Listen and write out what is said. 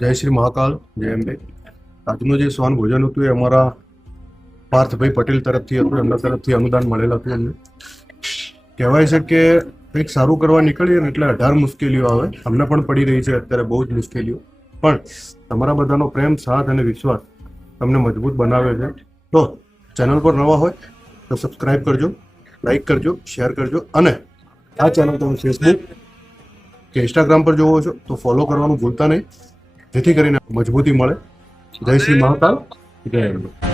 જય શ્રી મહાકાલ, જય અંબે. આજનું જે સ્વાન ભોજન હતું એ અમારા પાર્થભાઈ પટેલ તરફથી હતું. એમના તરફથી અનુદાન મળેલ હતું. અમને કહેવાય છે કે કંઈક સારું કરવા નીકળીએ ને એટલે 18 મુશ્કેલીઓ આવે. અમને પણ પડી રહી છે અત્યારે બહુ જ મુશ્કેલીઓ, પણ તમારા બધાનો પ્રેમ, સાથ અને વિશ્વાસ તમને મજબૂત બનાવે છે. તો ચેનલ પર નવા હોય તો સબસ્ક્રાઈબ કરજો, લાઈક કરજો, શેર કરજો, અને આ ચેનલ તમે ફેસબુક કે ઇન્સ્ટાગ્રામ પર જોવો છો તો ફોલો કરવાનું ભૂલતા નહીં, જેથી કરીને મજબૂતી મળે. જય શ્રી મહાકાલ, જય હિન્દ.